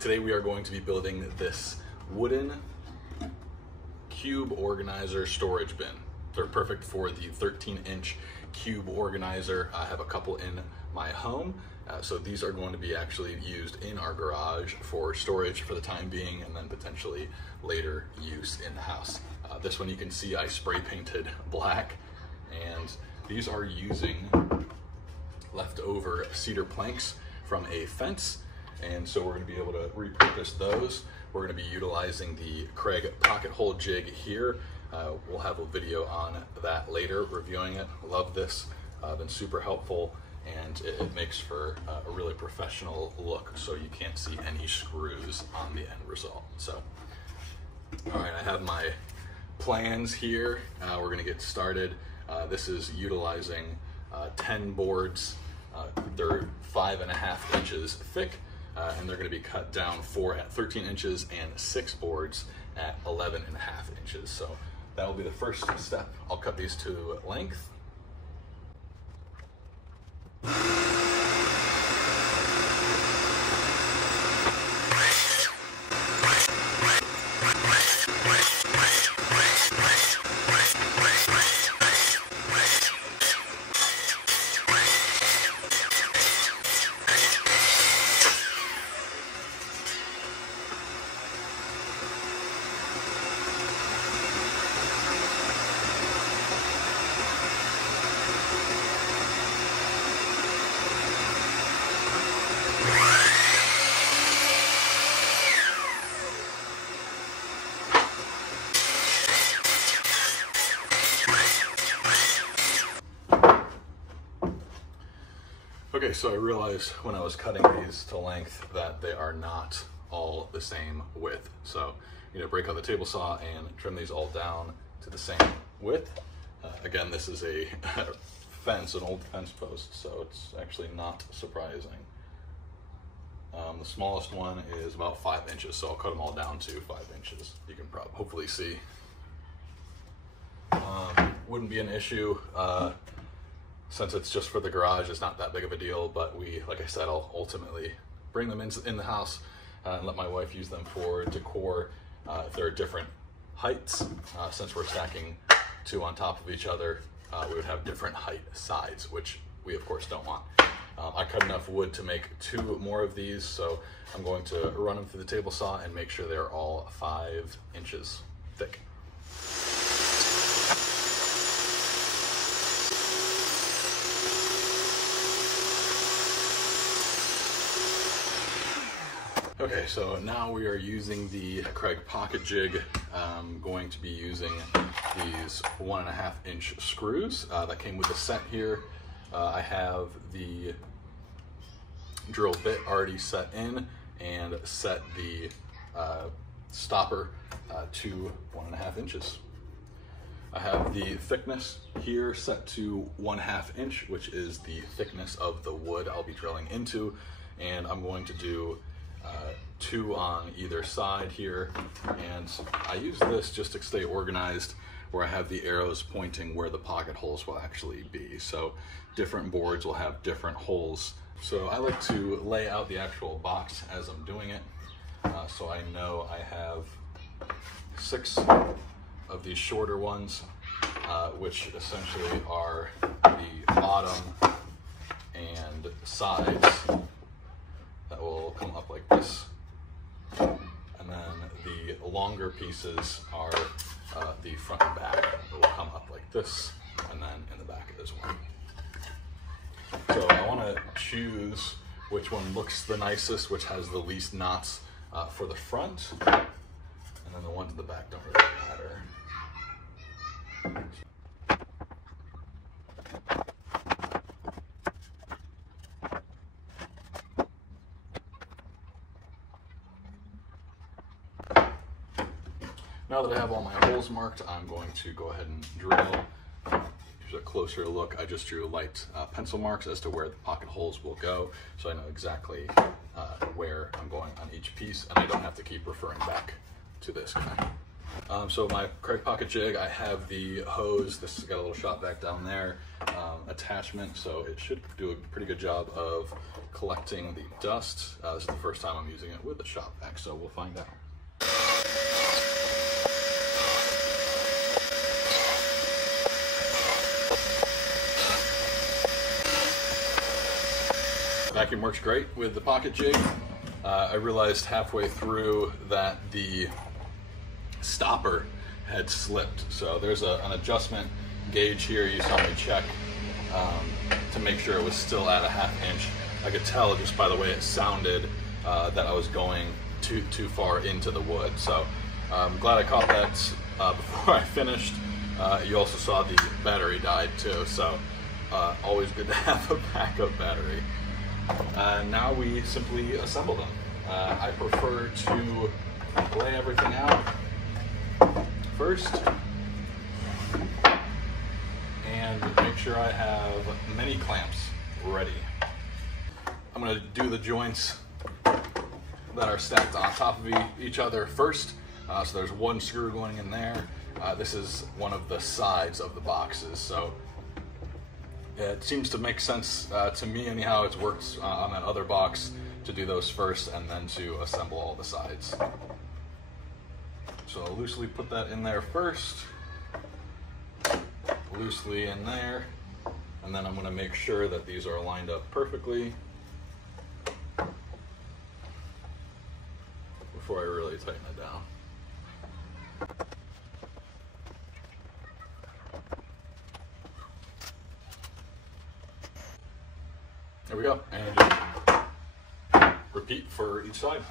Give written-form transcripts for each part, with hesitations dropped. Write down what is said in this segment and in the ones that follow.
Today we are going to be building this wooden cube organizer storage bin. They're perfect for the 13-inch cube organizer. I have a couple in my home. So these are going to be actually used in our garage for storage for the time being, and then potentially later use in the house. This one you can see I spray painted black, and these are using leftover cedar planks from a fence. And so we're going to be able to repurpose those. We're going to be utilizing the Kreg Pocket Hole jig here. We'll have a video on that later, reviewing it. Love this, been super helpful, and it makes for a really professional look, so you can't see any screws on the end result. So, all right, I have my plans here. We're going to get started. This is utilizing 10 boards. They're 5.5 inches thick. And they're going to be cut down 4 at 13 inches and 6 boards at 11.5 inches. So that will be the first step. I'll cut these to length. Okay, so I realized when I was cutting these to length that they are not all the same width. So, break out the table saw and trim these all down to the same width. Again, this is a fence, an old fence post, so it's actually not surprising. The smallest one is about 5 inches, so I'll cut them all down to 5 inches. You can hopefully see. Wouldn't be an issue. Since it's just for the garage, it's not that big of a deal, but like I said, I'll ultimately bring them in the house and let my wife use them for decor. If there are different heights, since we're stacking 2 on top of each other, we would have different height sides, which we of course don't want. I cut enough wood to make 2 more of these, so I'm going to run them through the table saw and make sure they're all 5 inches thick. Okay, so now we are using the Kreg Pocket jig. I'm going to be using these 1.5 inch screws that came with the set here. I have the drill bit already set in and set the stopper to 1.5 inches. I have the thickness here set to 1/2 inch, which is the thickness of the wood I'll be drilling into, and I'm going to do 2 on either side here, and I use this just to stay organized, where I have the arrows pointing where the pocket holes will actually be. So different boards will have different holes. So I like to lay out the actual box as I'm doing it, so I know I have 6 of these shorter ones, which essentially are the bottom and sides that will come up like this, and then the longer pieces are the front and back that will come up like this, and then in the back as well. So I want to choose which one looks the nicest, which has the least knots for the front, and then the ones in the back don't really matter. Now that I have all my holes marked, I'm going to go ahead and drill. Here's a closer look. I just drew light pencil marks as to where the pocket holes will go, so I know exactly where I'm going on each piece, and I don't have to keep referring back to this guy. So my Kreg Pocket jig, I have the hose. This has got a little shop vac down there, attachment, so it should do a pretty good job of collecting the dust. This is the first time I'm using it with the shop vac, so we'll find out. Vacuum works great with the pocket jig. I realized halfway through that the stopper had slipped. So there's an adjustment gauge here you saw me check to make sure it was still at a 1/2 inch. I could tell just by the way it sounded that I was going too far into the wood. So I'm glad I caught that before I finished. You also saw the battery died too, so always good to have a backup battery. Now we simply assemble them. I prefer to lay everything out first and make sure I have mini clamps ready. I'm going to do the joints that are stacked on top of each other first. So there's one screw going in there. This is one of the sides of the boxes, so it seems to make sense to me anyhow. It's worked on that other box to do those first and then to assemble all the sides. So I'll loosely put that in there first, loosely in there, and then I'm going to make sure that these are lined up perfectly before I really tighten it down. There we go, and just repeat for each side.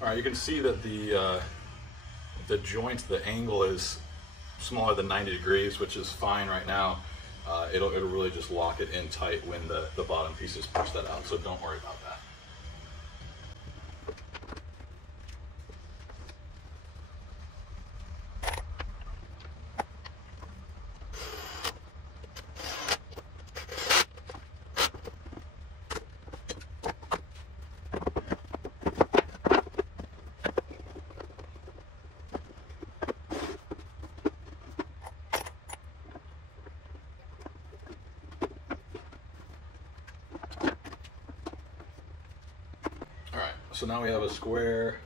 All right, you can see that the joint, the angle is smaller than 90 degrees, which is fine right now. It'll really just lock it in tight when the bottom pieces push that out, so don't worry about that. So now we have a square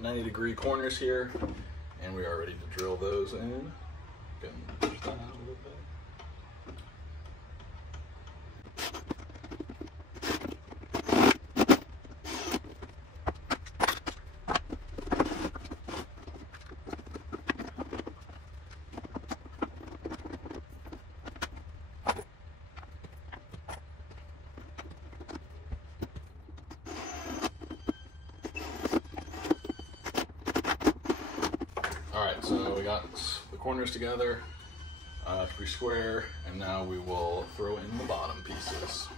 90-degree corners here, and we are ready to drill those in. Push that out a little bit. Alright, so we got the corners together, 3 square, and now we will throw in the bottom pieces.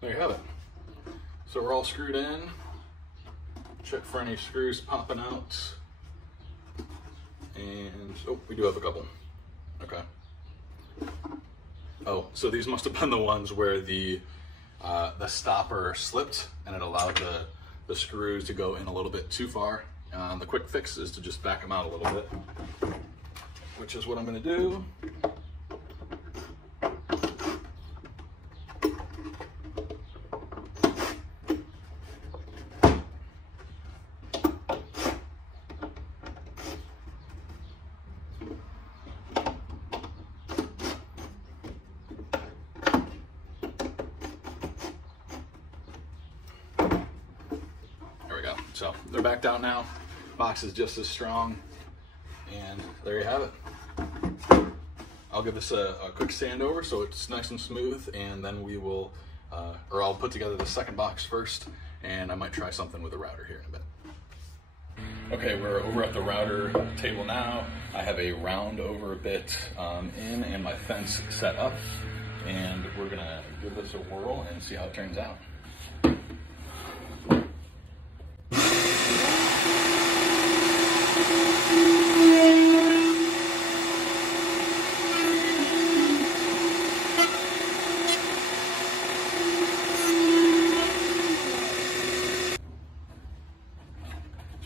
There you have it. So we're all screwed in. Check for any screws popping out. And, oh, we do have a couple. Okay. Oh, so these must have been the ones where the stopper slipped and it allowed the screws to go in a little bit too far. The quick fix is to just back them out a little bit, which is what I'm going to do. So they're backed out now. Box is just as strong, and there you have it. I'll give this a quick sand over so it's nice and smooth, and then we will, or I'll put together the second box first, and I might try something with the router here in a bit. Okay, we're over at the router table now. I have a round over bit in and my fence set up, and we're gonna give this a whirl and see how it turns out.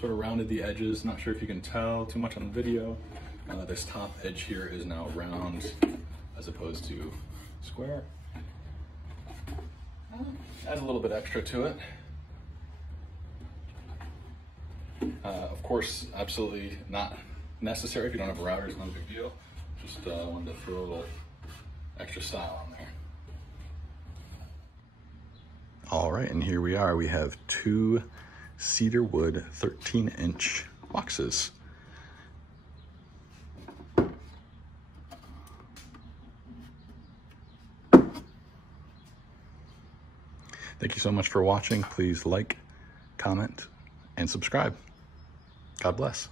Sort of rounded the edges. Not sure if you can tell too much on the video. This top edge here is now round as opposed to square. Add a little bit extra to it. Of course, absolutely not necessary. If you don't have a router, it's not a big deal. Just wanted to throw a little extra style on there. All right, and here we are. We have two cedar wood 13-inch boxes. Thank you so much for watching. Please like, comment, and subscribe. God bless.